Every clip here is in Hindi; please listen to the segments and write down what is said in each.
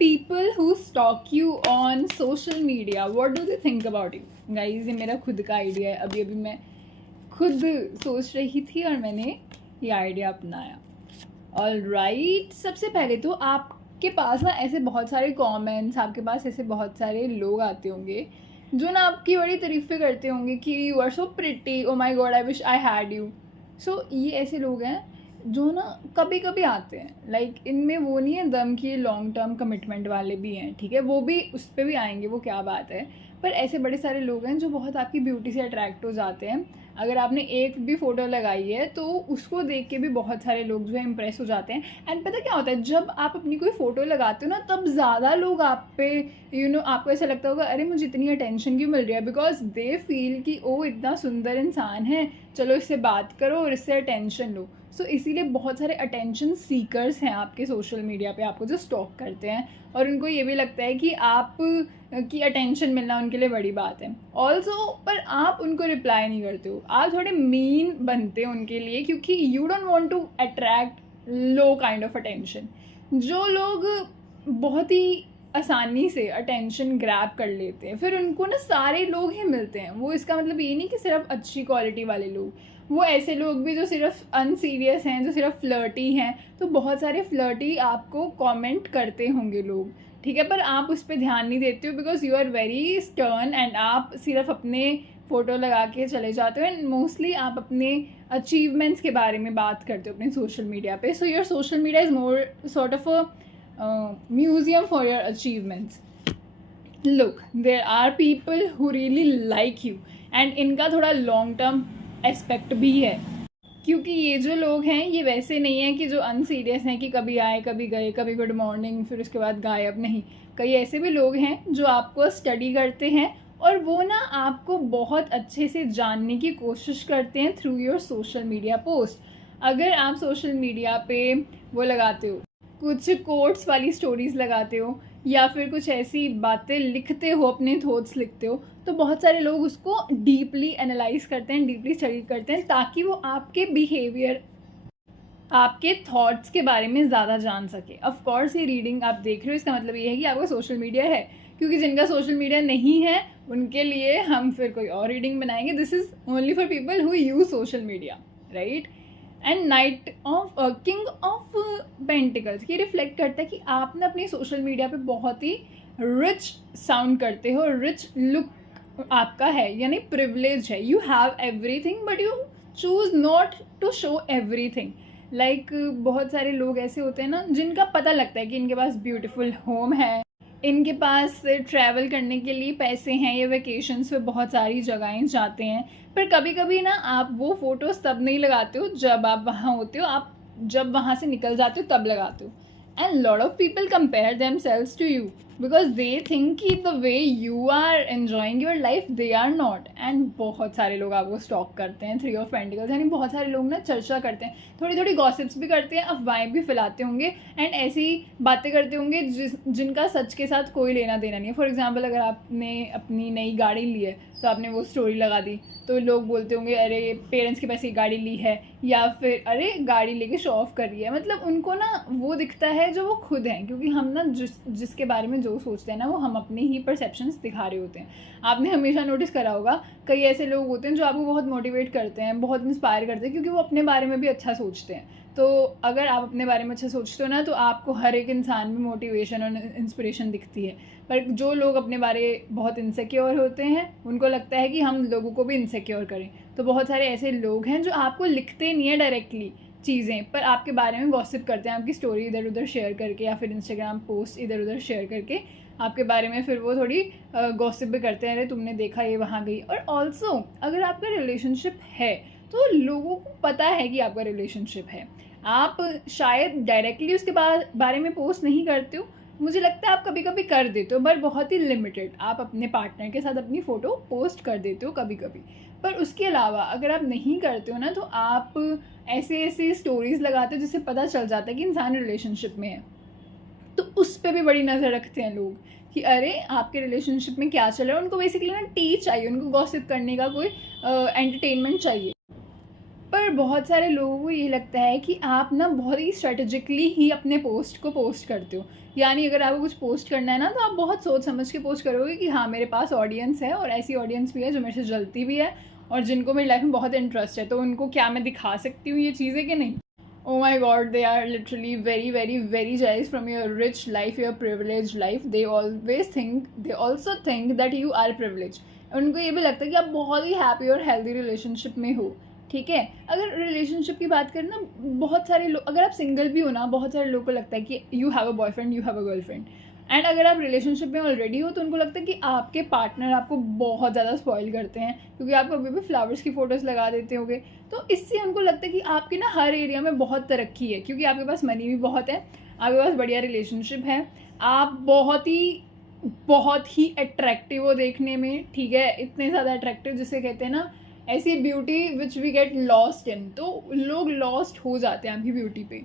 people who stalk you on social media, what do they think about you? Guys, ये मेरा खुद का आइडिया है. अभी अभी मैं खुद सोच रही थी और मैंने ये आइडिया अपनाया. ऑलराइट, सबसे पहले तो आपके पास ना ऐसे बहुत सारे कमेंट्स, आपके पास ऐसे बहुत सारे लोग आते होंगे जो ना आपकी बड़ी तारीफ़ें करते होंगे कि you are so pretty, oh my God I wish I had you. So ये ऐसे लोग हैं जो ना कभी कभी आते हैं. लाइक इनमें वो नहीं है दम कि लॉन्ग टर्म कमिटमेंट वाले भी हैं, ठीक है, वो भी उस पर भी आएंगे, वो क्या बात है. पर ऐसे बड़े सारे लोग हैं जो बहुत आपकी ब्यूटी से अट्रैक्ट हो जाते हैं. अगर आपने एक भी फ़ोटो लगाई है तो उसको देख के भी बहुत सारे लोग जो है इम्प्रेस हो जाते हैं. एंड पता क्या होता है, जब आप अपनी कोई फ़ोटो लगाते हो ना तब ज़्यादा लोग आप पे आपको ऐसा लगता होगा अरे मुझे इतनी अटेंशन क्यों मिल रही है, बिकॉज दे फील कि ओ इतना सुंदर इंसान है, चलो इससे बात करो और इससे अटेंशन लो. सो इसीलिए बहुत सारे अटेंशन सीकर्स हैं आपके सोशल मीडिया पे, आपको जो स्टॉक करते हैं और उनको ये भी लगता है कि आप की अटेंशन मिलना उनके लिए बड़ी बात है. ऑल्सो पर आप उनको रिप्लाई नहीं करते हो, आप थोड़े मीन बनते हो उनके लिए, क्योंकि you don't want to attract low kind of attention. जो लोग बहुत ही आसानी से अटेंशन ग्रैब कर लेते हैं फिर उनको ना सारे लोग ही मिलते हैं. वो इसका मतलब ये नहीं कि सिर्फ अच्छी क्वालिटी वाले लोग, वो ऐसे लोग भी जो सिर्फ अनसीरियस हैं, जो सिर्फ फ्लर्टी हैं. तो बहुत सारे फ्लर्टी आपको कमेंट करते होंगे लोग, ठीक है, पर आप उस पर ध्यान नहीं देते हो because you are very stern and आप सिर्फ अपने फ़ोटो लगा के चले जाते हो. एंड मोस्टली आप अपने अचीवमेंट्स के बारे में बात करते हो अपने सोशल मीडिया पे. So your social media is more sort of a museum for your achievements. Look, there are people who really like you and इनका थोड़ा लॉन्ग टर्म एस्पेक्ट भी है, क्योंकि ये जो लोग हैं ये वैसे नहीं है कि जो अनसीरियस हैं कि कभी आए कभी गए, कभी गुड मॉर्निंग फिर उसके बाद गायब. नहीं, कई ऐसे भी लोग हैं जो आपको स्टडी करते हैं और वो ना आपको बहुत अच्छे से जानने की कोशिश करते हैं through your social media post. अगर आप सोशल मीडिया पे वो लगाते हो, कुछ कोट्स वाली स्टोरीज़ लगाते हो या फिर कुछ ऐसी बातें लिखते हो, अपने थॉट्स लिखते हो, तो बहुत सारे लोग उसको डीपली एनालाइज करते हैं, डीपली स्टडी करते हैं ताकि वो आपके बिहेवियर, आपके थॉट्स के बारे में ज़्यादा जान सके. ऑफ कोर्स ये रीडिंग आप देख रहे हो इसका मतलब ये है कि आपका सोशल मीडिया है, क्योंकि जिनका सोशल मीडिया नहीं है उनके लिए हम फिर कोई और रीडिंग बनाएंगे. This is only for people who use social media, right. And night of king of pentacles ये रिफ्लेक्ट करता है कि आप ना अपनी सोशल मीडिया पे बहुत ही रिच साउंड करते हो, रिच लुक आपका है, यानी प्रिविलेज है. You have everything but you choose not to show everything. Like बहुत सारे लोग ऐसे होते हैं ना जिनका पता लगता है कि इनके पास ब्यूटीफुल होम है, इनके पास ट्रैवल करने के लिए पैसे हैं, ये वेकेशंस पे बहुत सारी जगहें जाते हैं. पर कभी कभी ना आप वो फ़ोटोज़ तब नहीं लगाते हो जब आप वहाँ होते हो, आप जब वहाँ से निकल जाते हो तब लगाते हो. And lot of people compare themselves to you because they think कि the way you are enjoying your life they are not. And बहुत सारे लोग आपको स्टॉक करते हैं. थ्री ऑफ पेंटिकल्स यानी बहुत सारे लोग ना चर्चा करते हैं, थोड़ी थोड़ी गॉसिप्स भी करते हैं, अफवाहें भी फैलाते होंगे एंड ऐसी बातें करते होंगे जिनका सच के साथ कोई लेना देना नहीं है. फॉर एग्जाम्पल, अगर आपने अपनी नई गाड़ी ली है तो आपने वो स्टोरी लगा दी तो लोग बोलते होंगे अरे पेरेंट्स के पैसे की गाड़ी ली है, या फिर अरे गाड़ी लेके शो ऑफ कर रही है. मतलब उनको ना वो दिखता है जो वो खुद हैं, क्योंकि हम ना जिसके बारे में जो सोचते हैं ना वो हम अपने ही परसेप्शंस दिखा रहे होते हैं. आपने हमेशा नोटिस करा होगा कई ऐसे लोग होते हैं जो आपको बहुत मोटिवेट करते हैं, बहुत इंस्पायर करते हैं, क्योंकि वो अपने बारे में भी अच्छा सोचते हैं. तो अगर आप अपने बारे में अच्छा सोचते हो ना तो आपको हर एक इंसान में मोटिवेशन और इंस्पिरेशन दिखती है. पर जो लोग अपने बारे बहुत इनसिक्योर होते हैं उनको लगता है कि हम लोगों को भी इनसिक्योर करें. तो बहुत सारे ऐसे लोग हैं जो आपको लिखते नहीं है डायरेक्टली चीज़ें, पर आपके बारे में गॉसिप करते हैं, आपकी स्टोरी इधर उधर शेयर करके या फिर इंस्टाग्राम पोस्ट इधर उधर शेयर करके आपके बारे में फिर वो थोड़ी गॉसिप भी करते हैं, अरे तुमने देखा ये वहाँ गई. और ऑल्सो अगर आपका रिलेशनशिप है तो लोगों को पता है कि आपका रिलेशनशिप है, आप शायद डायरेक्टली उसके बारे में पोस्ट नहीं करते हो. मुझे लगता है आप कभी कभी कर देते हो, बट बहुत ही लिमिटेड. आप अपने पार्टनर के साथ अपनी फ़ोटो पोस्ट कर देते हो कभी कभी, पर उसके अलावा अगर आप नहीं करते हो ना तो आप ऐसे ऐसे स्टोरीज़ लगाते हो जिससे पता चल जाता है कि इंसान रिलेशनशिप में है. तो उस पर भी बड़ी नज़र रखते हैं लोग कि अरे आपके रिलेशनशिप में क्या चल रहा है. उनको बेसिकली ना टी चाहिए, उनको गॉसिप करने का कोई एंटरटेनमेंट चाहिए. पर पर बहुत सारे लोगों को ये लगता है कि आप ना बहुत ही स्ट्रेटेजिकली ही अपने पोस्ट को पोस्ट करते हो। यानी अगर आपको कुछ पोस्ट करना है ना, तो आप बहुत सोच समझ के पोस्ट करोगे कि हाँ मेरे पास ऑडियंस है, और ऐसी ऑडियंस भी है जो मेरे से जलती भी है और जिनको मेरी लाइफ में बहुत इंटरेस्ट है, तो उनको क्या मैं दिखा सकती हूँ ये चीज़ें कि नहीं। Oh my god, they are literally very, very, very jealous from your rich life, your privileged life. They also think that you are privileged. उनको ये भी लगता है कि आप बहुत ही हैप्पी और हेल्दी रिलेशनशिप में हो, ठीक है। अगर रिलेशनशिप की बात करें ना, बहुत सारे लोग, अगर आप सिंगल भी हो ना, बहुत सारे लोगों को लगता है कि you have a boyfriend, you have a girlfriend. And अगर आप रिलेशनशिप में ऑलरेडी हो तो उनको लगता है कि आपके पार्टनर आपको बहुत ज़्यादा स्पॉइल करते हैं, क्योंकि आप कभी भी फ्लावर्स की फ़ोटोज़ लगा देते होगे। तो इससे उनको लगता है कि आपकी ना हर एरिया में बहुत तरक्की है, क्योंकि आपके पास मनी भी बहुत है, आपके पास बढ़िया रिलेशनशिप है, आप बहुत ही अट्रैक्टिव हो देखने में, ठीक है। इतने ज़्यादा अट्रैक्टिव जिसे कहते हैं ना, ऐसी beauty which we get lost in. तो लोग लॉस्ट हो जाते हैं आपकी ब्यूटी पे,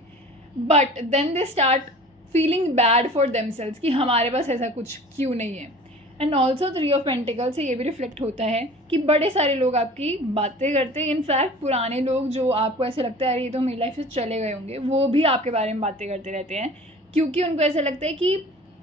but then they start feeling bad for themselves कि हमारे पास ऐसा कुछ क्यों नहीं है। एंड ऑल्सो 3 ऑफ पेंटिकल से ये भी रिफ्लेक्ट होता है कि बड़े सारे लोग आपकी बातें करते हैं। इनफैक्ट पुराने लोग जो आपको ऐसे लगता है अरे ये तो मेरी लाइफ से चले गए होंगे, वो भी आपके बारे में बातें करते रहते हैं, क्योंकि उनको ऐसा लगता है कि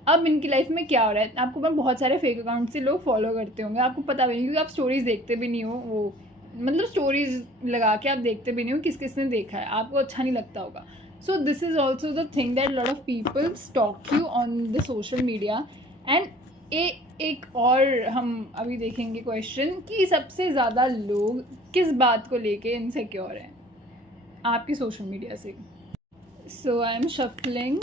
अब इनकी लाइफ में क्या हो रहा है। आपको बहुत सारे फेक अकाउंट से लोग फॉलो करते होंगे, आपको पता भी नहीं, क्योंकि आप स्टोरीज देखते भी नहीं हो, वो मतलब स्टोरीज लगा के आप देखते भी नहीं हो किस किसने देखा है, आपको अच्छा नहीं लगता होगा। So this is also the thing that a lot of people stalk you on the social media. And एक और हम अभी देखेंगे क्वेश्चन कि सबसे ज़्यादा लोग किस बात को लेके इनसिक्योर हैं आपके सोशल मीडिया से। सो आई एम शफलिंग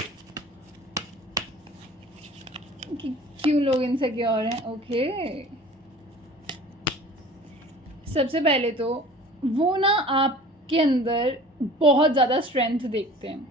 कि क्यों लोग इनसिक्योर हैं। ओके, सबसे पहले तो वो ना आपके अंदर बहुत ज़्यादा स्ट्रेंथ देखते हैं।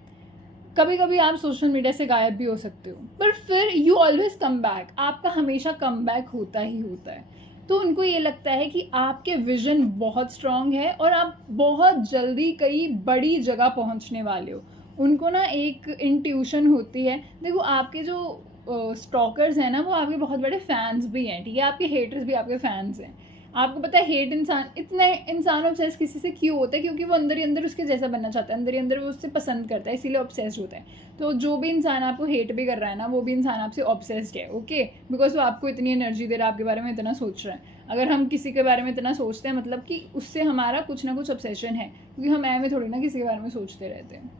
कभी कभी आप सोशल मीडिया से गायब भी हो सकते हो, पर फिर यू ऑलवेज कम बैक, आपका हमेशा कम बैक होता ही होता है। तो उनको ये लगता है कि आपके विजन बहुत स्ट्रांग है और आप बहुत जल्दी कई बड़ी जगह पहुंचने वाले हो। उनको ना एक इंट्यूशन होती है। देखो आपके जो स्टॉकर्स हैं ना, वो आपके बहुत बड़े फैंस भी हैं, ठीक है। आपके हेटर्स भी आपके फैंस हैं। आपको पता है हेट इतने इंसान ऑब्सेस किसी से क्यों होता है, क्योंकि वो अंदर ही अंदर उसके जैसा बनना चाहता है, अंदर ही अंदर वो उससे पसंद करता है, इसीलिए ऑब्सेस्ड होता है। तो जो भी इंसान आपको हेट भी कर रहा है ना, वो भी इंसान आपसे ऑब्सेस्ड है, ओके, बिकॉज वो आपको इतनी एनर्जी दे रहा है, आपके बारे में इतना सोच रहा है। अगर हम किसी के बारे में इतना सोचते हैं, मतलब कि उससे हमारा कुछ ना कुछ ऑब्सेशन है, क्योंकि हम में थोड़ी ना किसी के बारे में सोचते रहते हैं।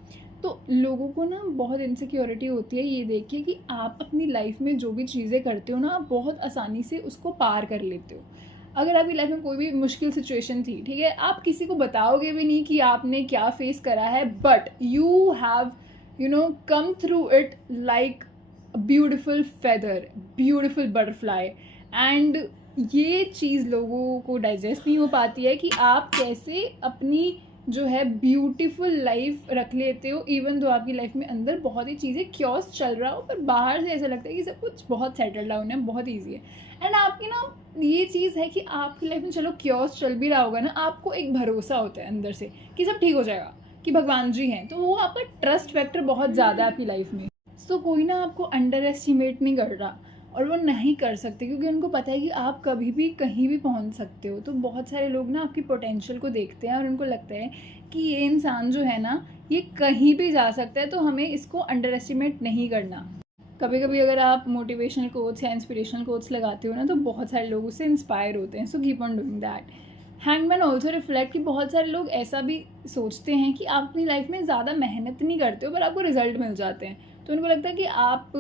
तो लोगों को ना बहुत इनसिक्योरिटी होती है ये देख के कि आप अपनी लाइफ में जो भी चीज़ें करते हो ना, आप बहुत आसानी से उसको पार कर लेते हो। अगर आपकी लाइफ में कोई भी मुश्किल सिचुएशन थी, ठीक है, आप किसी को बताओगे भी नहीं कि आपने क्या फेस करा है, but you have come through it like beautiful feather, beautiful butterfly. And ये चीज़ लोगों को डाइजेस्ट नहीं हो पाती है कि आप कैसे अपनी जो है ब्यूटीफुल लाइफ रख लेते हो, इवन दो आपकी लाइफ में अंदर बहुत ही चीज़ें क्योस चल रहा हो, पर बाहर से ऐसा लगता है कि सब कुछ बहुत सेटल डाउन है, बहुत ईजी है। एंड आपकी ना ये चीज़ है कि आपकी लाइफ में चलो क्योस चल भी रहा होगा ना, आपको एक भरोसा होता है अंदर से कि सब ठीक हो जाएगा, कि भगवान जी हैं, तो वो आपका ट्रस्ट फैक्टर बहुत ज़्यादा है आपकी लाइफ में। तो कोई ना आपको अंडर एस्टिमेट नहीं कर रहा, और वो नहीं कर सकते, क्योंकि उनको पता है कि आप कभी भी कहीं भी पहुंच सकते हो। तो बहुत सारे लोग ना आपकी पोटेंशियल को देखते हैं और उनको लगता है कि ये इंसान जो है ना, ये कहीं भी जा सकता है, तो हमें इसको अंडर एस्टिमेट नहीं करना। कभी कभी अगर आप मोटिवेशनल कोट्स या इंस्पिरेशनल कोट्स लगाते हो ना, तो बहुत सारे लोग उससे इंस्पायर होते हैं। So keep on doing that. Hangman also reflect कि बहुत सारे लोग ऐसा भी सोचते हैं कि आप अपनी लाइफ में ज़्यादा मेहनत नहीं करते हो, पर आपको रिजल्ट मिल जाते हैं। तो उनको लगता है कि आप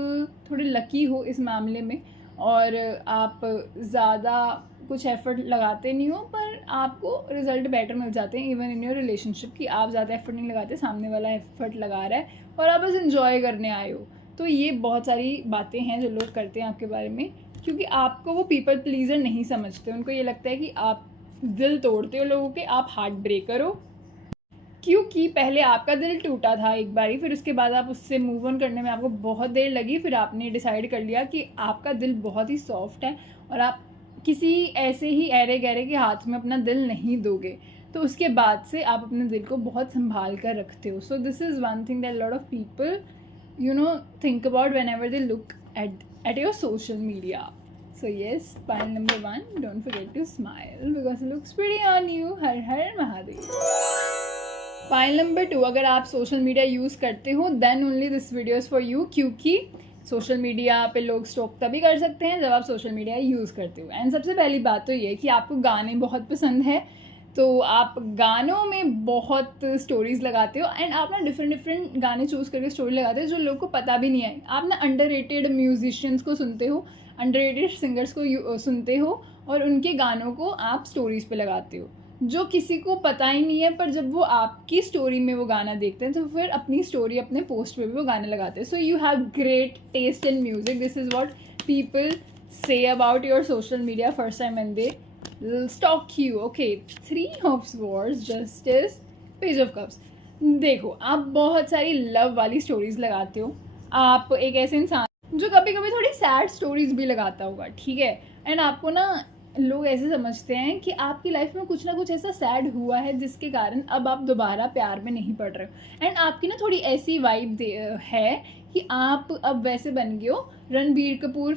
थोड़े लकी हो इस मामले में, और आप ज़्यादा कुछ एफर्ट लगाते नहीं हो, पर आपको रिजल्ट बेटर मिल जाते हैं इवन इन योर रिलेशनशिप, कि आप ज़्यादा एफर्ट नहीं लगाते, सामने वाला एफर्ट लगा रहा है और आप बस इन्जॉय करने आए हो। तो ये बहुत सारी बातें हैं जो लोग करते हैं आपके बारे में, क्योंकि आपको वो पीपल प्लीज़र नहीं समझते। उनको ये लगता है कि आप दिल तोड़ते हो लोगों के, आप हार्ट ब्रेकर हो, क्योंकि पहले आपका दिल टूटा था एक बारी, फिर उसके बाद आप उससे मूव ऑन करने में आपको बहुत देर लगी, फिर आपने डिसाइड कर लिया कि आपका दिल बहुत ही सॉफ्ट है और आप किसी ऐसे ही ऐरे गहरे के हाथ में अपना दिल नहीं दोगे। तो उसके बाद से आप अपने दिल को बहुत संभाल कर रखते हो। So this is one thing that lot of people think about whenever they look at your social media. So yes, point number 1, don't forget to smile because it looks pretty on you. Har Har Mahadev. File number 2, अगर आप सोशल मीडिया यूज़ करते हो then only this video is for you, क्योंकि सोशल मीडिया पे लोग स्टॉक तभी कर सकते हैं जब आप सोशल मीडिया यूज़ करते हो। एंड सबसे पहली बात तो ये कि आपको गाने बहुत पसंद है, तो आप गानों में बहुत स्टोरीज़ लगाते हो एंड आप ना डिफरेंट गाने चूज़ करके स्टोरी लगाते हो जो लोग को पता भी नहीं है। आप ना अंडररेटेड म्यूजिशियंस को सुनते हो, अंडररेटेड सिंगर्स को सुनते हो और उनके गानों को आप स्टोरीज़ पे लगाते हो जो किसी को पता ही नहीं है, पर जब वो आपकी स्टोरी में वो गाना देखते हैं तो फिर अपनी स्टोरी अपने पोस्ट पे भी वो गाने लगाते हैं। So you have great test in music, this is what people say about your social media first time and they stalk you. Okay, 3 of Swords, Justice, Page of Cups. देखो, आप बहुत सारी लव वाली स्टोरीज लगाते हो। आप एक ऐसे इंसान जो कभी कभी थोड़ी सैड स्टोरीज भी लगाता होगा, ठीक है। एंड आपको ना लोग ऐसे समझते हैं कि आपकी लाइफ में कुछ ना कुछ ऐसा सैड हुआ है जिसके कारण अब आप दोबारा प्यार में नहीं पड़ रहे हो। एंड आपकी ना थोड़ी ऐसी वाइब है कि आप अब वैसे बन गए हो रणबीर कपूर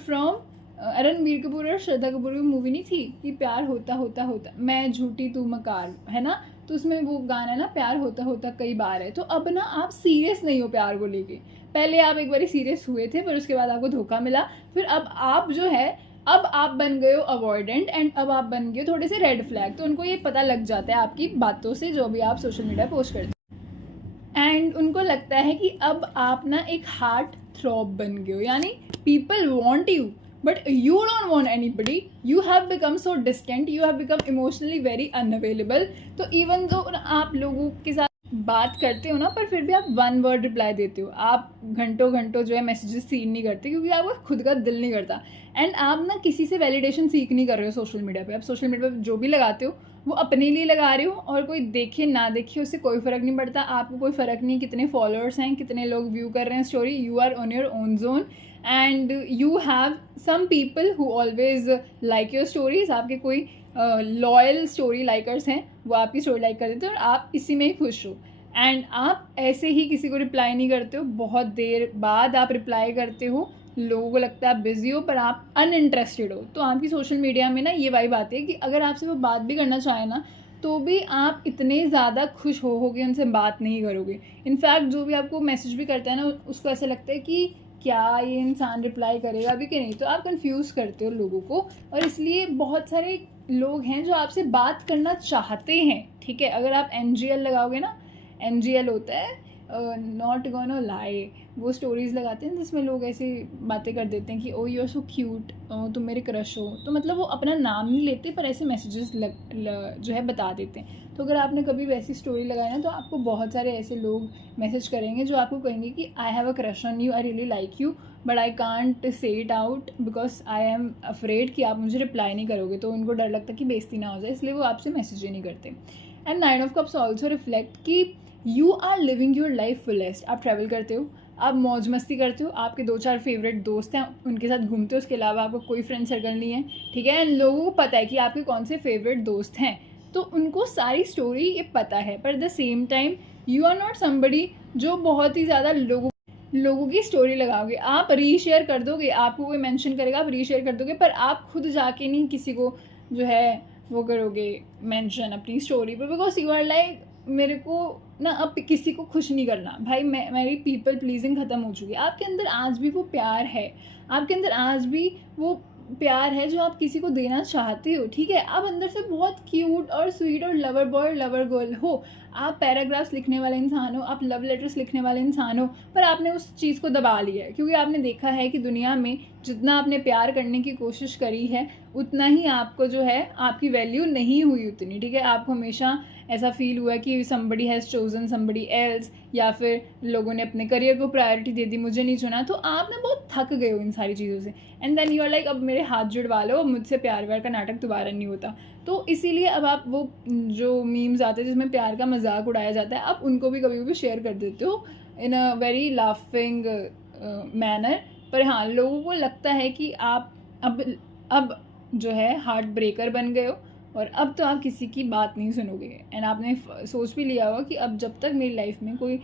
रणबीर कपूर और श्रद्धा कपूर की मूवी नहीं थी कि प्यार होता होता होता, मैं झूठी तू मकार, है ना। तो उसमें वो गाना ना प्यार होता होता कई बार है। तो अब ना आप सीरियस नहीं हो प्यार को लेके। पहले आप एक बार सीरियस हुए थे पर उसके बाद आपको धोखा मिला, फिर अब आप जो है अब आप बन गए हो अवॉइडेंट एंड अब आप बन गए हो थोड़े से रेड फ्लैग। तो उनको ये पता लग जाता है आपकी बातों से जो भी आप सोशल मीडिया पोस्ट करते हो। एंड उनको लगता है कि अब आप ना एक हार्ट थ्रॉब बन गए हो, यानी people want you but you don't want anybody, you have become so distant, you have become emotionally very unavailable। तो even though आप लोगों के साथ बात करते हो ना, पर फिर भी आप 1 word रिप्लाई देते हो। आप घंटों घंटों जो है मैसेजेस सीन नहीं करते क्योंकि आपका खुद का दिल नहीं करता। एंड आप ना किसी से वैलिडेशन सीख नहीं कर रहे हो सोशल मीडिया पे। आप सोशल मीडिया पे जो भी लगाते हो वो अपने लिए लगा रहे हो और कोई देखे ना देखे उससे कोई फ़र्क नहीं पड़ता। आपको कोई फ़र्क नहीं कितने फॉलोअर्स हैं, कितने लोग व्यू कर रहे हैं story. You are on your own zone and you have some people who always like your stories. आपके कोई लॉयल स्टोरी लाइकर्स हैं, वो आपकी स्टोरी लाइक कर देते हैं और आप इसी में ही खुश हो। एंड आप ऐसे ही किसी को रिप्लाई नहीं करते हो, बहुत देर बाद आप रिप्लाई करते हो। लोगों को लगता है आप बिजी हो पर आप अनइंटरेस्टेड हो। तो आपकी सोशल मीडिया में ना ये वाइब आती है कि अगर आपसे वो बात भी करना चाहे ना तो भी आप इतने ज़्यादा खुश होगे उनसे बात नहीं करोगे। इनफैक्ट जो भी आपको मैसेज भी करता है ना उसको ऐसा लगता है कि क्या ये इंसान रिप्लाई करेगा भी कि नहीं। तो आप कंफ्यूज करते हो लोगों को और इसलिए बहुत सारे लोग हैं जो आपसे बात करना चाहते हैं, ठीक है। अगर आप NGL लगाओगे ना, NGL होता है नॉट गोना लाई, वो स्टोरीज़ लगाते हैं जिसमें लोग ऐसी बातें कर देते हैं कि ओ यू आर सो क्यूट, तुम मेरे क्रश हो। तो मतलब वो अपना नाम नहीं लेते पर ऐसे मैसेजेस जो है बता देते हैं। तो अगर आपने कभी वैसी स्टोरी लगाई ना तो आपको बहुत सारे ऐसे लोग मैसेज करेंगे जो आपको कहेंगे कि I have a crush on you, I really like you but I can't say it out because I am afraid कि आप मुझे रिप्लाई नहीं करोगे। तो उनको डर लगता है कि बेइज्जती ना हो जाए, इसलिए वो आपसे मैसेज ही नहीं करते। And 9 of cups also reflect कि you are living your life fullest. आप ट्रैवल करते हो, आप मौज मस्ती करते हो, आपके 2-4 फेवरेट दोस्त हैं उनके साथ घूमते हो, उसके अलावा आपका कोई फ्रेंड सर्कल नहीं है, ठीक है। एंड लोगों को पता है कि आपके कौन से फेवरेट दोस्त हैं, तो उनको सारी स्टोरी ये पता है। पर at the same time you are not somebody जो बहुत ही ज़्यादा लोगों की स्टोरी लगाओगे। आप रीशेयर कर दोगे, आपको कोई मेंशन करेगा आप रीशेयर कर दोगे, पर आप खुद जाके नहीं किसी को जो है वो करोगे मेंशन अपनी स्टोरी पर, बिकॉज यू आर लाइक मेरे को ना अब किसी को खुश नहीं करना भाई। मेरी पीपल प्लीजिंग ख़त्म हो चुकी है। आपके अंदर आज भी वो प्यार है, आपके अंदर आज भी वो प्यार है जो आप किसी को देना चाहते हो, ठीक है। आप अंदर से बहुत क्यूट और स्वीट और लवर बॉय लवर गर्ल हो, आप पैराग्राफ्स लिखने वाले इंसान हो, आप लव लेटर्स लिखने वाले इंसान हो, पर आपने उस चीज़ को दबा लिया है क्योंकि आपने देखा है कि दुनिया में जितना आपने प्यार करने की कोशिश करी है उतना ही आपको जो है आपकी वैल्यू नहीं हुई उतनी, ठीक है। आपको हमेशा ऐसा फील हुआ कि somebody has chosen somebody else, या फिर लोगों ने अपने करियर को प्रायोरिटी दे दी, मुझे नहीं चुना। तो आप ना बहुत थक गए हो इन सारी चीज़ों से and then you are like अब मेरे हाथ जुड़वा लो, मुझसे प्यार व्यार का नाटक दोबारा नहीं होता। तो इसीलिए अब आप वो जो मीम्स आते हैं जिसमें प्यार का मजाक उड़ाया जाता है, आप उनको भी कभी कभी शेयर कर देते हो इन अ वेरी लाफिंग मैनर। पर हाँ, लोगों को लगता है कि आप अब जो है हार्ट ब्रेकर बन गए हो और अब तो आप किसी की बात नहीं सुनोगे। एंड आपने सोच भी लिया होगा कि अब जब तक मेरी लाइफ में कोई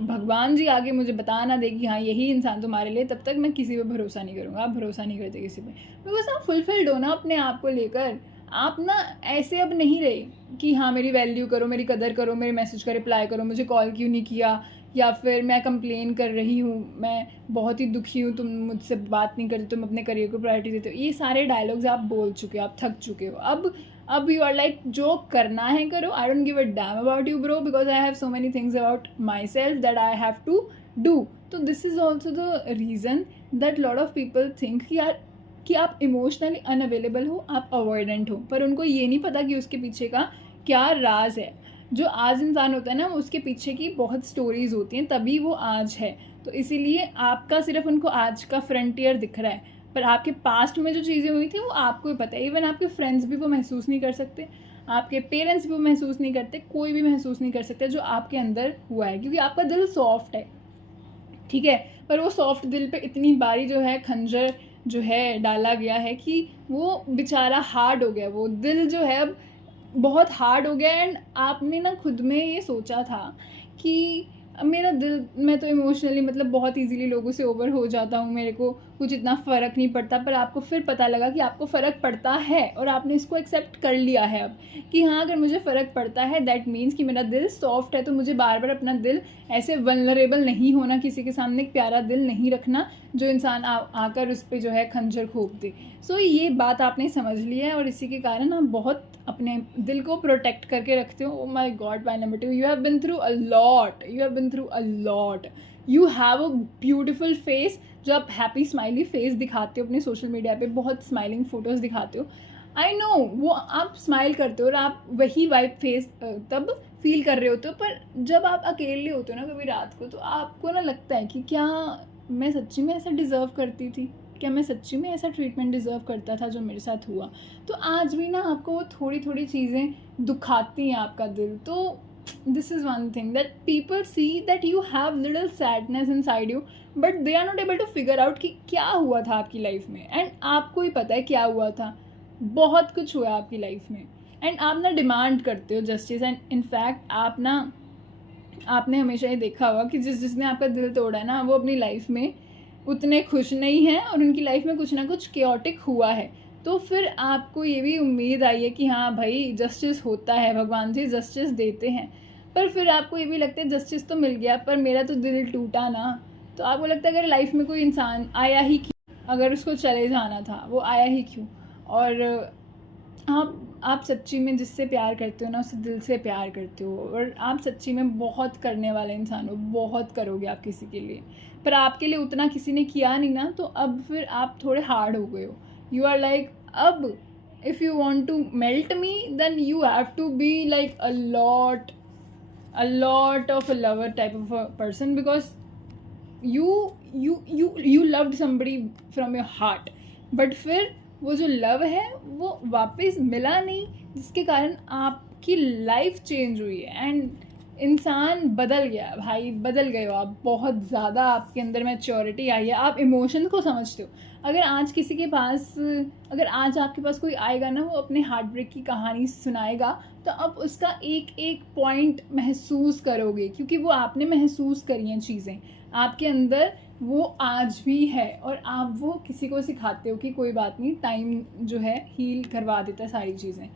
भगवान जी आगे मुझे बता ना दे कि हाँ यही इंसान तुम्हारे लिए, तब तक मैं किसी पे भरोसा नहीं करूँगा। आप भरोसा नहीं करते किसी पे बिकॉज आप फुलफिल्ड हो ना अपने आप को लेकर। आप ना ऐसे अब नहीं रहे कि हाँ मेरी वैल्यू करो, मेरी कदर करो, मेरे मैसेज का रिप्लाई करो, मुझे कॉल क्यों नहीं किया, या फिर मैं कंप्लेन कर रही हूँ, मैं बहुत ही दुखी हूँ, तुम मुझसे बात नहीं करते, तुम अपने करियर को प्रायोरिटी देते हो। ये सारे डायलॉग्स आप बोल चुके हो, आप थक चुके हो। अब यू आर लाइक जो करना है करो, I don't give a damn about you bro, because I have so many things about myself that I have to do. तो this is also the reason that lot of people think कि आप इमोशनली अनअवेलेबल हो, आप अवॉइडेंट हो, पर उनको ये नहीं पता कि उसके पीछे का क्या राज है। जो आज इंसान होता है ना, उसके पीछे की बहुत स्टोरीज होती हैं, तभी वो आज है। तो इसीलिए आपका सिर्फ उनको आज का फ्रंटियर दिख रहा है, पर आपके पास्ट में जो चीज़ें हुई थी वो आपको ही पता है। इवन आपके फ्रेंड्स भी वो महसूस नहीं कर सकते, आपके पेरेंट्स भी वो महसूस नहीं करते, कोई भी महसूस नहीं कर सकते जो आपके अंदर हुआ है, क्योंकि आपका दिल सॉफ्ट है, ठीक है। पर वो सॉफ्ट दिल पे इतनी बारी जो है खंजर जो है डाला गया है कि वो बेचारा हार्ड हो गया, वो दिल जो है अब बहुत हार्ड हो गया। एंड आपने ना खुद में ये सोचा था कि मेरा दिल, मैं तो इमोशनली मतलब बहुत इजीली लोगों से ओवर हो जाता हूँ, मेरे को कुछ इतना फ़र्क नहीं पड़ता, पर आपको फिर पता लगा कि आपको फ़र्क पड़ता है और आपने इसको एक्सेप्ट कर लिया है अब कि हाँ अगर मुझे फ़र्क पड़ता है दैट मीन्स कि मेरा दिल सॉफ्ट है, तो मुझे बार बार अपना दिल ऐसे वल्नरेबल नहीं होना, किसी के सामने एक प्यारा दिल नहीं रखना जो इंसान आकर उस पर जो है खंजर घोंप दे। सो ये बात आपने समझ लिया है और इसी के कारण आप बहुत अपने दिल को प्रोटेक्ट करके रखते हो। Oh my God, point number 2, you have been through a lot, you have been through a lot, you have a beautiful face. जो आप हैप्पी स्माइली फेस दिखाते हो अपने सोशल मीडिया पे, बहुत स्माइलिंग फोटोज़ दिखाते हो, आई नो वो आप स्माइल करते हो और आप वही वाइब फेस तब फील कर रहे होते हो। पर जब आप अकेले होते हो ना कभी रात को, तो आपको ना लगता है कि क्या मैं सच्ची में ऐसा डिज़र्व करती थी, क्या मैं सच्ची में ऐसा ट्रीटमेंट डिज़र्व करता था जो मेरे साथ हुआ। तो आज भी ना आपको वो थोड़ी थोड़ी चीज़ें दुखाती हैं आपका दिल। तो this is one thing that people see that you have little sadness inside you, but they are not able to figure out कि क्या हुआ था आपकी लाइफ में। एंड आपको ही पता है क्या हुआ था, बहुत कुछ हुआ आपकी लाइफ में। एंड आप ना डिमांड करते हो जस्टिस। एंड इनफैक्ट आपने हमेशा ये देखा होगा कि जिसने आपका दिल तोड़ा है ना, वो अपनी लाइफ में उतने खुश नहीं हैं और उनकी लाइफ में कुछ ना कुछ केओटिक हुआ है। तो फिर आपको ये भी उम्मीद आई है कि हाँ भाई जस्टिस होता है, भगवान जी जस्टिस देते हैं। पर फिर आपको ये भी लगता है जस्टिस तो मिल गया, पर मेरा तो दिल टूटा ना। तो आपको लगता है अगर लाइफ में कोई इंसान आया ही क्यों, अगर उसको चले जाना था वो आया ही क्यों। और आप सच्ची में जिससे प्यार करते हो ना, उससे दिल से प्यार करते हो, और आप सच्ची में बहुत करने वाले इंसान हो, बहुत करोगे आप किसी के लिए, पर आपके लिए उतना किसी ने किया नहीं ना, तो अब फिर आप थोड़े हार्ड हो गए हो। यू आर लाइक अब if you want to melt me then you have to be like a lot of a lover type of a person, because you loved somebody from your heart, but फिर वो जो लव है वो वापस मिला नहीं, जिसके कारण आपकी लाइफ चेंज हुई है। एंड इंसान बदल गया भाई, बदल गए हो आप बहुत ज़्यादा, आपके अंदर मैच्योरिटी आई है, आप इमोशंस को समझते हो। अगर आज आपके पास कोई आएगा ना, वो अपने हार्ट ब्रेक की कहानी सुनाएगा, तो अब उसका एक एक पॉइंट महसूस करोगे, क्योंकि वो आपने महसूस करी हैं चीज़ें, आपके अंदर वो आज भी है, और आप वो किसी को सिखाते हो कि कोई बात नहीं, टाइम जो है हील करवा देता है सारी चीज़ें।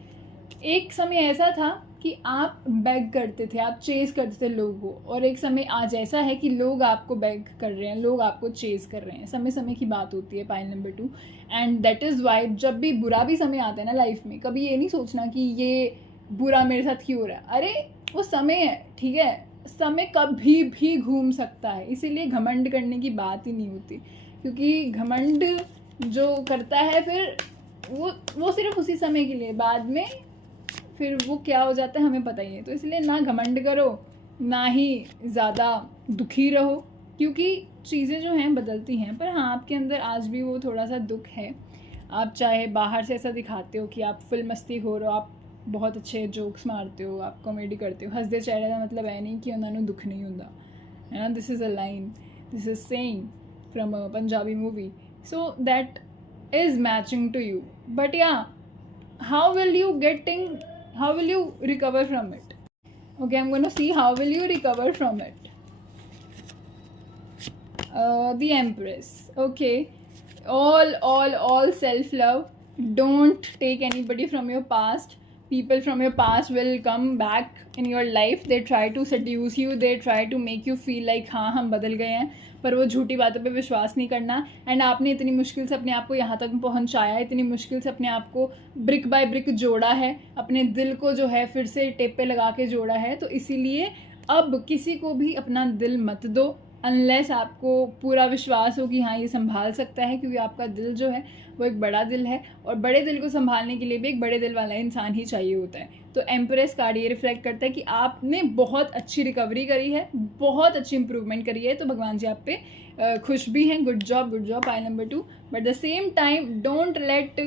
एक समय ऐसा था कि आप बैग करते थे, आप चेज़ करते थे लोगों को, और एक समय आज ऐसा है कि लोग आपको बैग कर रहे हैं, लोग आपको चेज़ कर रहे हैं। समय समय की बात होती है, point number 2। And that is Y जब भी बुरा भी समय आता है ना लाइफ में, कभी ये नहीं सोचना कि ये बुरा मेरे साथ क्यों हो रहा है। अरे वो समय है, ठीक है, समय कभी भी घूम सकता है, इसीलिए घमंड करने की बात ही नहीं होती, क्योंकि घमंड जो करता है फिर वो सिर्फ उसी समय के लिए, बाद में फिर वो क्या हो जाता है हमें पता ही है। तो इसलिए ना घमंड करो, ना ही ज़्यादा दुखी रहो, क्योंकि चीज़ें जो हैं बदलती हैं। पर हाँ, आपके अंदर आज भी वो थोड़ा सा दुख है। आप चाहे बाहर से ऐसा दिखाते हो कि आप फुल मस्ती हो रहे हो, आप बहुत अच्छे जोक्स मारते हो, आप कॉमेडी करते हो, हंसदे चेहरे का मतलब है नहीं कि उन्होंने दुख नहीं होता है ना। This is a line, this is saying from a Punjabi movie, so that is matching to you. But yeah how will you recover from it? Okay, I'm going to see how will you recover from it. The Empress. Okay, all self love, don't take anybody from your past. People from your past will come back in your life. They try to seduce you, they try to make you feel like हाँ हम बदल गए हैं, पर वो झूठी बातों पे विश्वास नहीं करना. एंड आपने इतनी मुश्किल से अपने आप को यहाँ तक पहुँचाया, इतनी मुश्किल से अपने आप को ब्रिक बाय ब्रिक जोड़ा है, अपने दिल को जो है फिर से टेप पे लगा के जोड़ा है. तो इसीलिए अब किसी को भी अपना दिल मत दो अनलेस आपको पूरा विश्वास हो कि हाँ ये संभाल सकता है, क्योंकि आपका दिल जो है वो एक बड़ा दिल है और बड़े दिल को संभालने के लिए भी एक बड़े दिल वाला इंसान ही चाहिए होता है. तो एम्प्रेस कार्ड ये रिफ्लेक्ट करता है कि आपने बहुत अच्छी रिकवरी करी है, बहुत अच्छी इंप्रूवमेंट करी है. तो भगवान जी आप पे खुश भी हैं. Good job file number 2. But the same time don't let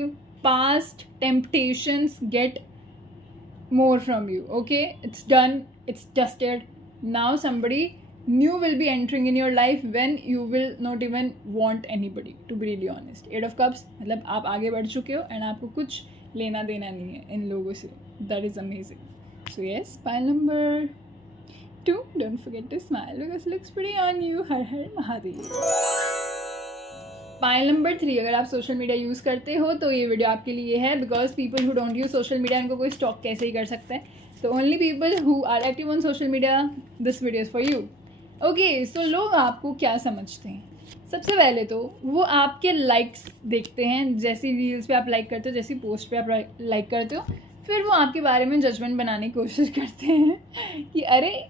past temptations get more from you. Okay, it's done, it's dusted. Now somebody new will be entering in your life when you will not even want anybody, to be really honest. 8 of cups मतलब आप आगे बढ़ चुके हो एंड आपको कुछ लेना देना नहीं है इन लोगों से. That is amazing. So yes, pile number 2, don't forget to smile because it looks pretty on you. Her her Mahadev. Pile number 3, अगर आप सोशल मीडिया यूज़ करते हो तो ये वीडियो आपके लिए है. Because people who don't use social media उनको कोई स्टॉक कैसे ही कर सकता है. तो only people who are active on social media, this video is for you. Okay, so लोग आपको क्या समझते हैं? सबसे पहले तो वो आपके लाइक्स देखते हैं, जैसी रील्स पे आप लाइक करते हो, जैसी पोस्ट पे आप लाइक करते हो, फिर वो आपके बारे में जजमेंट बनाने की कोशिश करते हैं कि अरे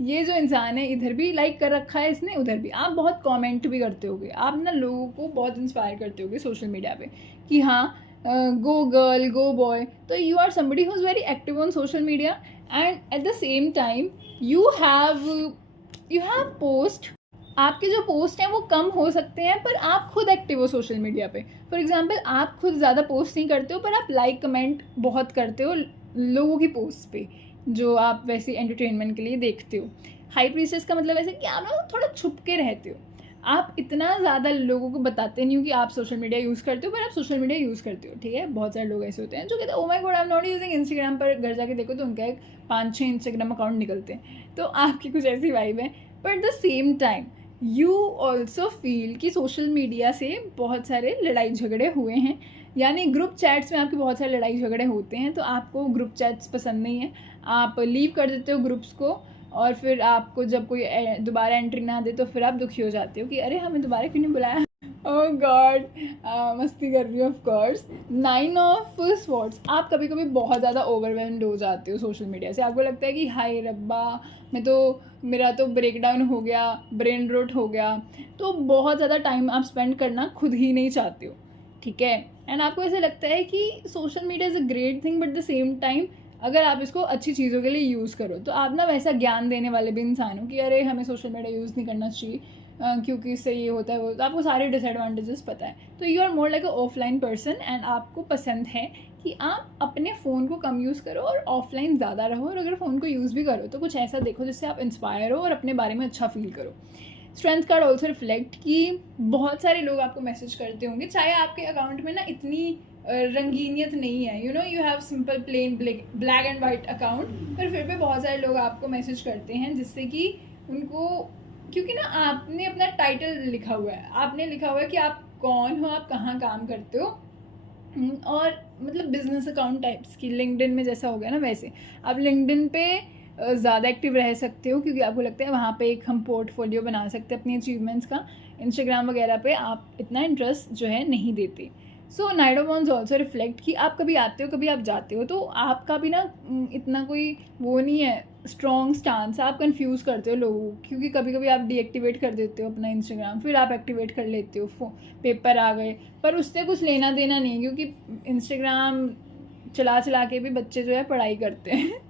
ये जो इंसान है इधर भी लाइक कर रखा है इसने, उधर भी. आप बहुत कमेंट भी करते होगे, आप ना लोगों को बहुत इंस्पायर करते होगे सोशल मीडिया पे कि हाँ गो गर्ल गो बॉय. तो you are somebody who is very active on social media and at the same time you have post. आपके जो पोस्ट हैं वो कम हो सकते हैं पर आप खुद एक्टिव हो सोशल मीडिया पे. फॉर एग्जांपल आप खुद ज़्यादा पोस्ट नहीं करते हो पर आप लाइक कमेंट बहुत करते हो लोगों की पोस्ट पे जो आप वैसे एंटरटेनमेंट के लिए देखते हो. हाई प्रीस्टेस का मतलब ऐसे कि आप ना थोड़ा छुप के रहते हो. आप इतना ज़्यादा लोगों को बताते नहीं हो कि आप सोशल मीडिया यूज़ करते हो, पर आप सोशल मीडिया यूज़ करते हो. ठीक है, बहुत सारे लोग ऐसे होते हैं जो कहते हैं oh my God I am not using Instagram, पर घर जाके देखो तो उनका एक 5-6 इंस्टाग्राम अकाउंट निकलते हैं. तो आपकी कुछ ऐसी वाइब है. But at the same time you also feel कि सोशल मीडिया से बहुत सारे लड़ाई झगड़े हुए हैं, यानी ग्रुप चैट्स में आपके बहुत सारे लड़ाई झगड़े होते हैं. तो आपको ग्रुप चैट्स पसंद नहीं है, आप लीव कर देते हो ग्रुप्स को, और फिर आपको जब कोई दोबारा एंट्री ना दे तो फिर आप दुखी हो जाते हो कि अरे हमें दोबारा क्यों नहीं बुलाया. ओह गॉड, मस्ती कर रही हूँ ऑफ कोर्स. 9 ऑफ स्वॉर्ड्स, आप कभी कभी बहुत ज़्यादा ओवरवेल्म्ड हो जाते हो सोशल मीडिया से. आपको लगता है कि हाय रब्बा मेरा तो ब्रेकडाउन हो गया, ब्रेन रोट हो गया. तो बहुत ज़्यादा टाइम आप स्पेंड करना खुद ही नहीं चाहते हो. ठीक है, एंड आपको ऐसा लगता है कि social media is a great thing, but the same time अगर आप इसको अच्छी चीज़ों के लिए यूज़ करो तो आप ना वैसा ज्ञान देने वाले भी इंसान हो कि अरे हमें सोशल मीडिया यूज़ नहीं करना चाहिए क्योंकि इससे ये होता है वो, तो आपको सारे डिसएडवांटेजेस पता है. तो you are more like a offline person and आपको पसंद है कि आप अपने फ़ोन को कम यूज़ करो और ऑफलाइन ज़्यादा रहो. और अगर फ़ोन को यूज़ भी करो तो कुछ ऐसा देखो जिससे आप इंस्पायर हो और अपने बारे में अच्छा फील करो. स्ट्रेंथ कार्ड ऑल्सो रिफ्लेक्ट कि बहुत सारे लोग आपको मैसेज करते होंगे, चाहे आपके अकाउंट में ना इतनी रंगीनियत नहीं है, you have simple plain black and white account, पर फिर भी बहुत सारे लोग आपको मैसेज करते हैं जिससे कि उनको, क्योंकि ना आपने अपना टाइटल लिखा हुआ है, आपने लिखा हुआ है कि आप कौन हो, आप कहाँ काम करते हो, और मतलब बिजनेस अकाउंट टाइप्स की. लिंक्डइन में जैसा हो गया ना वैसे आप लिंक्डइन पे ज़्यादा एक्टिव रह सकते हो क्योंकि आपको लगता है वहाँ पे एक हम पोर्टफोलियो बना सकते हैं अपनी अचीवमेंट्स का. इंस्टाग्राम वगैरह पे आप इतना इंटरेस्ट जो है नहीं देते. So knight of wands also reflect कि आप कभी आते हो कभी आप जाते हो, तो आपका भी ना इतना कोई वो नहीं है स्ट्रॉन्ग स्टांस. आप कंफ्यूज करते हो लोगों को क्योंकि कभी कभी आप डीएक्टिवेट कर देते हो अपना इंस्टाग्राम, फिर आप एक्टिवेट कर लेते हो, पेपर आ गए, पर उससे कुछ लेना देना नहीं है क्योंकि इंस्टाग्राम चला के भी बच्चे जो है पढ़ाई करते हैं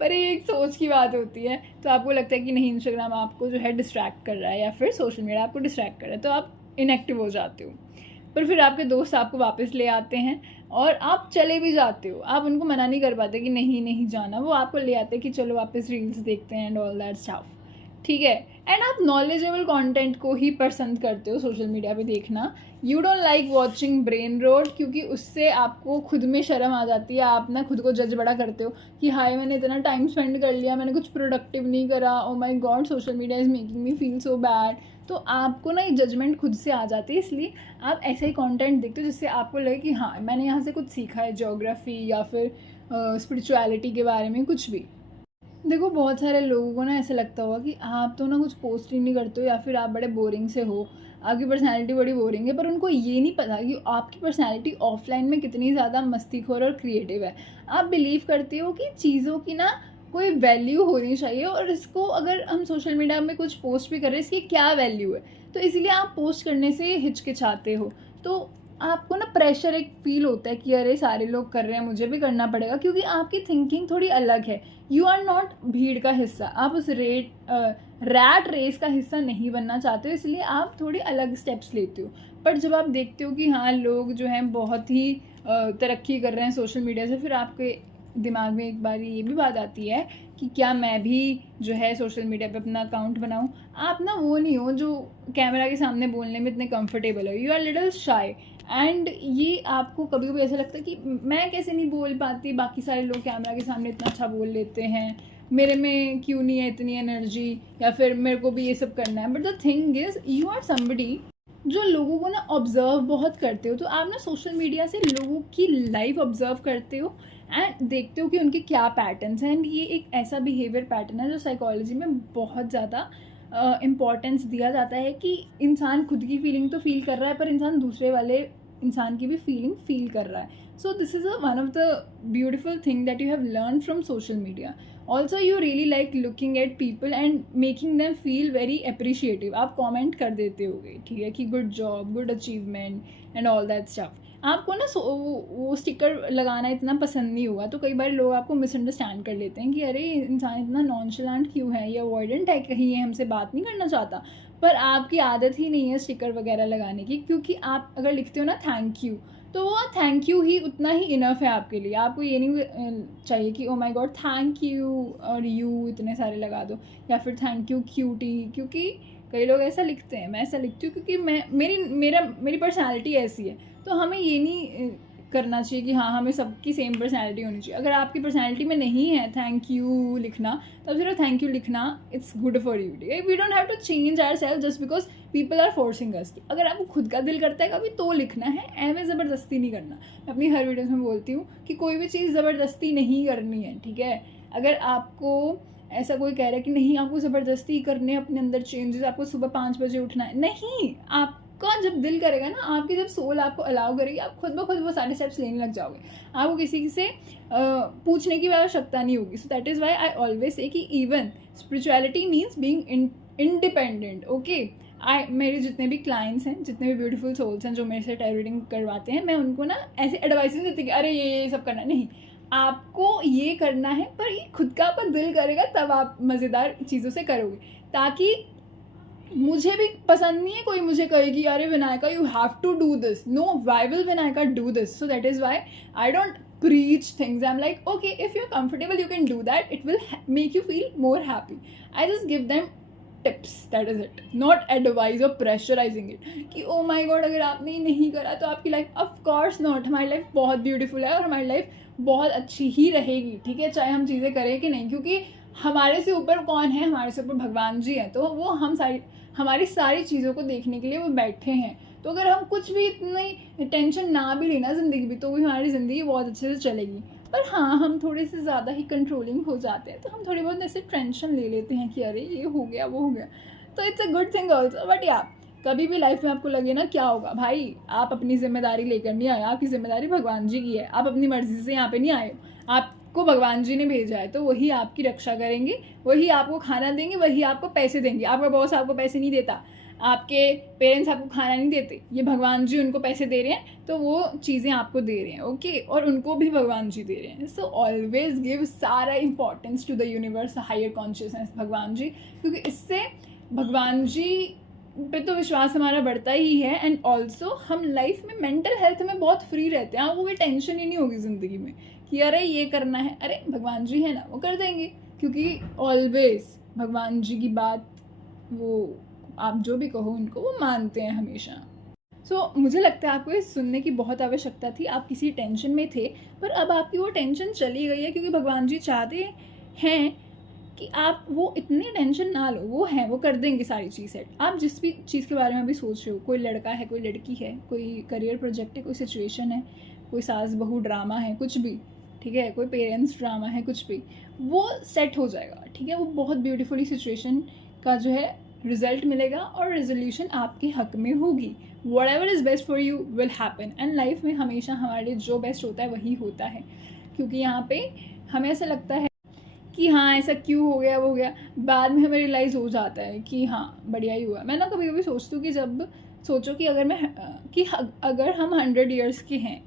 पर ये एक सोच की बात होती है. तो आपको लगता है कि नहीं इंस्टाग्राम आपको जो है डिस्ट्रैक्ट कर रहा है या फिर सोशल मीडिया आपको डिस्ट्रैक्ट कर रहा है, तो आप इनएक्टिव हो जाते हो. पर फिर आपके दोस्त आपको वापस ले आते हैं और आप चले भी जाते हो, आप उनको मना नहीं कर पाते कि नहीं जाना, वो आपको ले आते हैं कि चलो वापस रील्स देखते हैं एंड ऑल दैट स्टफ. ठीक है, एंड आप नॉलेजेबल कंटेंट को ही पसंद करते हो सोशल मीडिया पे देखना. You don't like watching brain road, क्योंकि उससे आपको खुद में शर्म आ जाती है. आप ना खुद को जज बड़ा करते हो कि हाय मैंने इतना टाइम स्पेंड कर लिया, मैंने कुछ प्रोडक्टिव नहीं करा, oh my God social media is making me feel so bad. तो आपको ना ये जजमेंट खुद से आ जाती है, इसलिए आप ऐसा ही कंटेंट देखते हो जिससे आपको लगे कि हाँ मैंने यहाँ से कुछ सीखा है, ज्योग्राफी या फिर स्पिरिचुअलिटी के बारे में कुछ भी. देखो बहुत सारे लोगों को ना ऐसा लगता होगा कि आप तो ना कुछ पोस्ट ही नहीं करते हो या फिर आप बड़े बोरिंग से हो, आपकी पर्सनैलिटी बड़ी बोरिंग है, पर उनको ये नहीं पता कि आपकी पर्सनैलिटी ऑफलाइन में कितनी ज़्यादा मस्तीखोर और क्रिएटिव है. आप बिलीव करते हो कि चीज़ों की ना कोई वैल्यू होनी चाहिए, और इसको अगर हम सोशल मीडिया में कुछ पोस्ट भी कर रहे हैं इसकी क्या वैल्यू है, तो इसलिए आप पोस्ट करने से हिचकिचाते हो. तो आपको ना प्रेशर एक फील होता है कि अरे सारे लोग कर रहे हैं मुझे भी करना पड़ेगा, क्योंकि आपकी थिंकिंग थोड़ी अलग है. यू आर नॉट भीड़ का हिस्सा, आप उस रैट रेस का हिस्सा नहीं बनना चाहते हो, इसलिए आप थोड़ी अलग स्टेप्स लेते हो. पर जब आप देखते हो कि हाँ लोग जो हैं बहुत ही तरक्की कर रहे हैं सोशल मीडिया से, फिर आपके दिमाग में एक बार ये भी बात आती है कि क्या मैं भी जो है सोशल मीडिया पे अपना अकाउंट बनाऊं. आप ना वो नहीं हो जो कैमरा के सामने बोलने में इतने कंफर्टेबल हो, यू आर लिटिल शाई. एंड ये आपको कभी कभी ऐसा लगता है कि मैं कैसे नहीं बोल पाती, बाकी सारे लोग कैमरा के सामने इतना अच्छा बोल लेते हैं, मेरे में क्यों नहीं है इतनी एनर्जी, या फिर मेरे को भी ये सब करना है. But the thing is you are somebody जो लोगों को ना ऑब्जर्व बहुत करते हो. तो आप ना सोशल मीडिया से लोगों की लाइफ ऑब्जर्व करते हो एंड देखते हो कि उनके क्या पैटर्न्स हैं. एंड ये एक ऐसा बिहेवियर पैटर्न है जो साइकोलॉजी में बहुत ज़्यादा इम्पॉर्टेंस दिया जाता है कि इंसान खुद की फीलिंग तो फील कर रहा है, पर इंसान दूसरे वाले इंसान की भी फीलिंग फील कर रहा है. So this is one of the beautiful thing that you have learn from social media. Also you really like looking at people and making them feel very appreciative. आप कॉमेंट कर देते होगे, ठीक है, कि good job, good achievement and all that stuff. आपको ना वो स्टिकर लगाना इतना पसंद नहीं होगा, तो कई बार लोग आपको मिसअंडरस्टैंड कर लेते हैं कि अरे इंसान इतना नॉनशलेंट क्यों है, ये अवॉइडेंट है, कहीं ये हमसे बात नहीं करना चाहता. पर आपकी आदत ही नहीं है स्टिकर वगैरह लगाने की, क्योंकि आप अगर लिखते हो ना थैंक यू, तो वो थैंक यू ही उतना ही इनफ है आपके लिए. आपको ये नहीं चाहिए कि oh my God thank you और यू इतने सारे लगा दो, या फिर थैंक यू क्यूटी. क्योंकि कई लोग ऐसा लिखते हैं, मैं ऐसा लिखती हूँ क्योंकि मेरी पर्सनैलिटी ऐसी है. तो हमें ये नहीं करना चाहिए कि हाँ हमें सबकी सेम पर्सनैलिटी होनी चाहिए. अगर आपकी पर्सनैलिटी में नहीं है थैंक यू लिखना, तब सिर्फ थैंक यू लिखना इट्स गुड फॉर यू. ठीक है, we don't have to change our self just because people are forcing us. अगर आपको खुद का दिल करता है कभी तो लिखना है, ऐਵੇਂ ज़बरदस्ती नहीं करना. मैं अपनी हर वीडियोस में बोलती हूँ कि कोई भी चीज़ ज़बरदस्ती नहीं करनी है. ठीक है, अगर आपको ऐसा कोई कह रहा है कि नहीं आपको ज़बरदस्ती करने अपने अंदर चेंजेस, आपको सुबह 5 बजे उठना है, नहीं. आपका जब दिल करेगा ना, आपकी जब सोल आपको अलाउ करेगी, आप खुद ब खुद वो सारे स्टेप्स लेने लग जाओगे. आपको किसी से पूछने की आवश्यकता नहीं होगी. So that is why I always say कि even spirituality means being independent. Okay, मेरे जितने भी क्लाइंट्स हैं, जितने भी ब्यूटीफुल सोल्स हैं जो मेरे से टैरो रीडिंग करवाते हैं, मैं उनको ना ऐसे एडवाइस नहीं देती कि अरे ये सब करना नहीं. आपको ये करना है, पर ये खुद का आपका दिल करेगा तब आप मज़ेदार चीज़ों से करोगे. ताकि मुझे भी पसंद नहीं है कोई मुझे कहेगी अरे Vinayaka you have to do this. No, why will Vinayaka do this? So that is why I don't preach things. I'm like, okay, if you're comfortable you can do that, it will make you feel more happy. I just give them tips, that is it, not advice or pressurizing it कि oh my god अगर आपने नहीं करा तो आपकी लाइफ, of course not. हमारी लाइफ बहुत ब्यूटीफुल है और हमारी लाइफ बहुत अच्छी ही रहेगी. ठीक है, चाहे हम चीज़ें करें कि नहीं, क्योंकि हमारे से ऊपर कौन है, हमारे से ऊपर भगवान जी हैं. तो वो हमारी सारी चीज़ों को देखने के लिए वो बैठे हैं. तो अगर हम कुछ भी इतनी टेंशन ना भी लेना ज़िंदगी भी, तो भी हमारी ज़िंदगी बहुत अच्छे से चलेगी. पर हाँ, हम थोड़े से ज़्यादा ही कंट्रोलिंग हो जाते हैं, तो हम थोड़ी बहुत ऐसे टेंशन ले लेते हैं कि अरे ये हो गया वो हो गया. तो it's a good thing also. But या कभी भी लाइफ में आपको लगे ना क्या होगा भाई, आप अपनी जिम्मेदारी लेकर नहीं आए, आपकी जिम्मेदारी भगवान जी की है. आप अपनी मर्जी से यहाँ पे नहीं आए हो, आपको भगवान जी ने भेजा है, तो वही आपकी रक्षा करेंगे, वही आपको खाना देंगे, वही आपको पैसे देंगे. आपका बॉस आपको पैसे नहीं देता, आपके पेरेंट्स आपको खाना नहीं देते, ये भगवान जी उनको पैसे दे रहे हैं, तो वो चीज़ें आपको दे रहे हैं. ओके, और उनको भी भगवान जी दे रहे हैं. सो ऑलवेज गिव सारा importance to the universe, higher consciousness, भगवान जी, क्योंकि इससे भगवान जी पे तो विश्वास हमारा बढ़ता ही है. एंड ऑल्सो हम लाइफ में मेंटल हेल्थ में बहुत फ्री रहते हैं. आपको कोई टेंशन ही नहीं होगी ज़िंदगी में कि अरे ये करना है, अरे भगवान जी है ना वो कर देंगे. क्योंकि ऑलवेज भगवान जी की बात वो आप जो भी कहो उनको, वो मानते हैं हमेशा। मुझे लगता है आपको ये सुनने की बहुत आवश्यकता थी। आप किसी टेंशन में थे, पर अब आपकी वो टेंशन चली गई है, क्योंकि भगवान जी चाहते हैं कि आप वो इतनी टेंशन ना लो। वो हैं, वो कर देंगे सारी चीज़ सेट। आप जिस भी चीज़ के बारे में अभी सोच रहे हो, कोई लड़का है, कोई लड़की है, कोई करियर प्रोजेक्ट है, कोई सिचुएशन है, कोई सास बहू ड्रामा है, कुछ भी, ठीक है, कोई पेरेंट्स ड्रामा है, कुछ भी, वो सेट हो जाएगा, ठीक है। वो बहुत ब्यूटीफुली सिचुएशन का जो है रिजल्ट मिलेगा और रेजोल्यूशन आपके हक में होगी। Whatever is best for you will happen. And life में हमेशा हमारे लिए जो बेस्ट होता है वही होता है, क्योंकि यहाँ पे हमें ऐसा लगता है कि हाँ ऐसा क्यों हो गया, वो हो गया, बाद में हमें रियलाइज़ हो जाता है कि हाँ बढ़िया ही हुआ। मैं ना कभी कभी सोचती हूँ कि जब सोचो कि अगर हम 100 ईयर्स के हैं,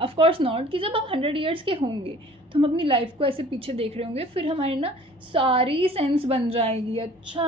ऑफ कोर्स नॉट, कि जब हम 100 ईयर्स के होंगे तो हम अपनी लाइफ को ऐसे पीछे देख रहे होंगे, फिर हमारी ना सारी सेंस बन जाएगी। अच्छा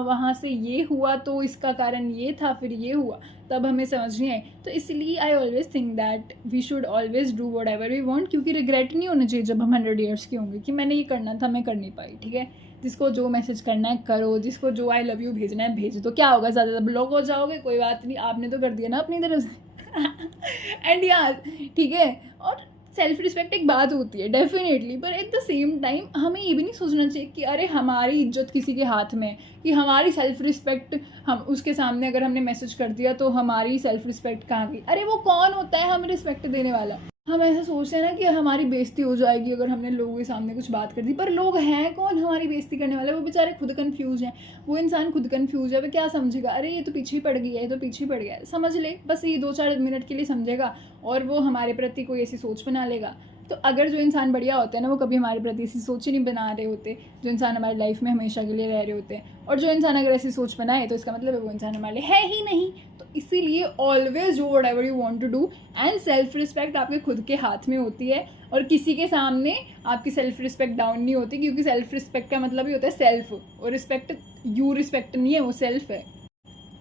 वहाँ से ये हुआ तो इसका कारण ये था, फिर ये हुआ, तब हमें समझ नहीं आई। तो इसलिए I always think that we should always do whatever we want, क्योंकि रिग्रेट नहीं होना चाहिए जब हम 100 ईयर्स के होंगे कि मैंने ये करना था, मैं कर नहीं पाई, ठीक है। जिसको जो मैसेज करना है करो, जिसको जो आई लव यू भेजना है भेज दो, क्या होगा, ज़्यादा ब्लॉक हो जाओगे, कोई बात नहीं, आपने तो कर दिया ना अपनी तरफ से। एंड यार ठीक है, और सेल्फ रिस्पेक्ट एक बात होती है डेफिनेटली, पर एट द सेम टाइम हमें ये भी नहीं सोचना चाहिए कि अरे हमारी इज्जत किसी के हाथ में, कि हमारी सेल्फ रिस्पेक्ट, हम उसके सामने अगर हमने मैसेज कर दिया तो हमारी सेल्फ रिस्पेक्ट कहाँ गई। अरे वो कौन होता है हमें रिस्पेक्ट देने वाला। हम ऐसा सोचते हैं ना कि हमारी बेइज्जती हो जाएगी अगर हमने लोगों के सामने कुछ बात कर दी, पर लोग हैं कौन हमारी बेइज्जती करने वाले। वो बेचारे खुद कंफ्यूज हैं, वो इंसान खुद कंफ्यूज है, वो क्या समझेगा, अरे ये तो पीछे ही पड़ गई है, ये तो पीछे ही पड़ गया है, समझ ले, बस ये 2-4 मिनट के लिए समझेगा और वो हमारे प्रति कोई ऐसी सोच बना लेगा। तो अगर जो इंसान बढ़िया होते हैं ना, वो कभी हमारे प्रति ऐसी सोच ही नहीं बना रहे होते, जो इंसान हमारी लाइफ में हमेशा के लिए रह रहे होते हैं, और जो इंसान अगर ऐसी सोच बनाए तो इसका मतलब है वो इंसान हमारे लिए है ही नहीं। तो इसीलिए always do whatever you want to do, and self respect आपके खुद के हाथ में होती है, और किसी के सामने आपकी सेल्फ रिस्पेक्ट डाउन नहीं होती, क्योंकि सेल्फ रिस्पेक्ट का मतलब ही होता है सेल्फ, और रिस्पेक्ट यू रिस्पेक्ट नहीं है, वो सेल्फ है।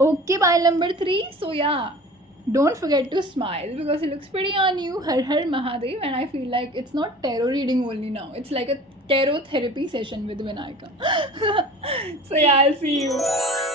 Okay by number 3। सो या don't forget to smile because it looks pretty on you. Har Har Mahadev. And I feel like it's not tarot reading only now, it's like a tarot therapy session with Vinayaka. So yeah, I'll see you.